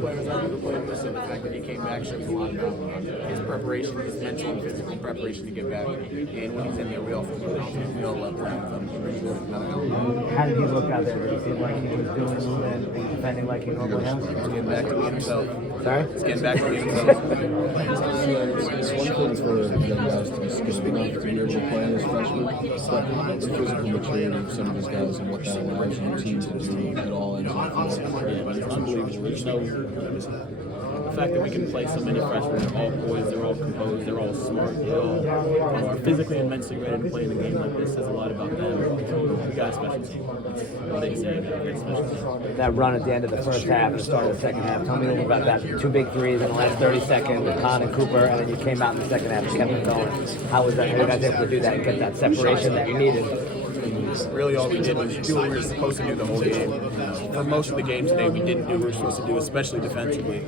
players I've ever played with, so the fact that he came back shows a lot about his preparation, his mental and physical preparation to get back. And when he's in there, we all feel confident. We all love playing with him. He brings nothing else. How did he look out there? Did he seem like he was doing and defending like he normally has? He's getting back to being himself. Sorry? He's getting back to being himself. It's one thing for young guys to be scheming up when you're playing as freshmen, but the physical maturity of some of these guys and what that allows your team to do at all ends up It's unbelievable. There's no the fact that we can play so many freshmen, they're all poised, they're all composed, they're all smart, they all are physically and mentally ready to play in a game like this says a lot about them. We got a special team. That's what they say, a great special team. That run at the end of the first half and start of the second half. Tell me a little about that. 2 big threes in the last 30 seconds with Con and Cooper, and then you came out in the second half and kept it going. How was that? How you guys able to do that and get that separation that you needed? Really, all we did was do what we were supposed to do the whole game. For most of the game today, we didn't do what we were supposed to do, especially defensively.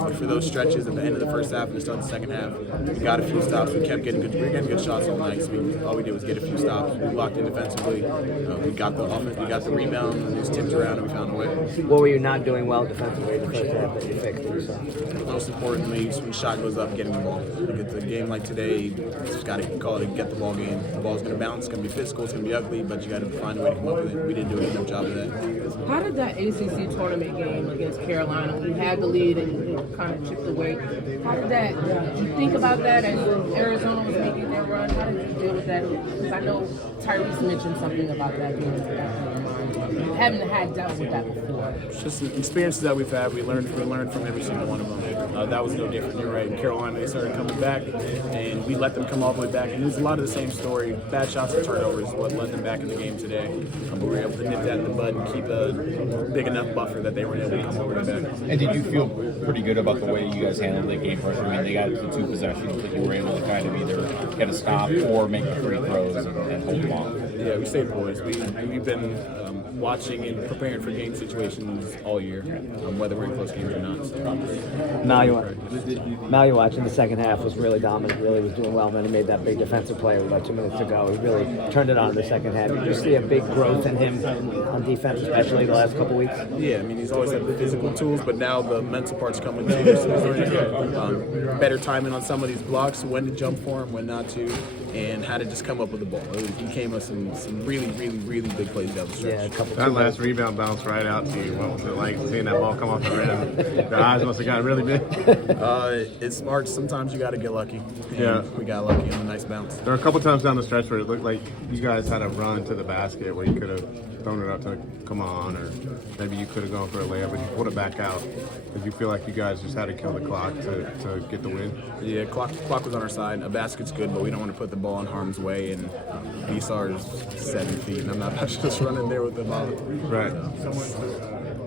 But for those stretches at the end of the first half and the start of the second half, we got a few stops. We kept getting good. We were getting good shots all night. So all we did was get a few stops. We locked in defensively. We got the offense. We got the rebound. And it was tipped around, and we found a way. What were you not doing well defensively in the first half that you fixed it? So? Most importantly, when shot goes up, getting the ball. Like it's a game like today, you just got to call it a get the ball game. The ball's going to bounce. It's going to be physical. It's going to be ugly, but you got to find a way to come up with it. We didn't do a good enough job of that. How did that ACC tournament game against Carolina, we had the lead and it kind of chipped away. How did that, did you think about that as Arizona was making their run? How did you deal with that? Because I know Tyrese mentioned something about that being in the back of your mind. Haven't had dealt with that before. It's just the experiences that we've had. We learned from every single one of them. That was no different. You're right. In Carolina, they started coming back, and we let them come all the way back. And it was a lot of the same story. Bad shots and turnovers what led them back in the game today. But we were able to nip that in the bud and keep a big enough buffer that they were able to come over the back. And did you feel pretty good about the way you guys handled the game first? I mean, they got the 2 possessions, but you were able to kind of either get a stop or make the free throws and hold them off. Yeah, we stayed poised. We've been watching and preparing for game situations all year, whether we're in close games or not. So. Now you're watching the second half was really dominant, really was doing well, and then he made that big defensive play with about 2 minutes to go. He really turned it on in the second half. Did you see a big growth in him on defense, especially the last couple weeks? Yeah, I mean, he's always had the physical tools, but now the mental part's coming too. So better timing on some of these blocks, when to jump for him, when not to, and how to just come up with the ball. He came with some really, really, really big plays down the stretch. Yeah, a couple. That last rebound bounced right out to you. What was it like seeing that ball come off the rim? Your eyes must have gotten really big. It's smart. Sometimes you got to get lucky. And Yeah. we got lucky on a nice bounce. There were a couple times down the stretch where it looked like you guys had a run to the basket where you could have thrown it up to come on, or maybe you could have gone for a layup, but you pulled it back out. Did you feel like you guys just had to kill the clock to get the win? Yeah, clock was on our side. A basket's good, but we don't want to put the ball in harm's way. And BSAR is 7 feet, and I'm not about to just run in there with the ball. Right.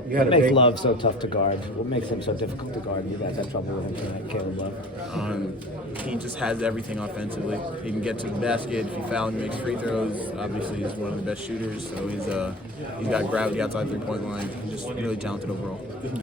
What makes Love so tough to guard? What makes him so difficult to guard? You guys had trouble with him tonight, Caleb Love. He just has everything offensively. He can get to the basket. If you foul him, he makes free throws. Obviously, he's one of the best shooters, so he's got gravity outside 3-point line. He's just really talented overall.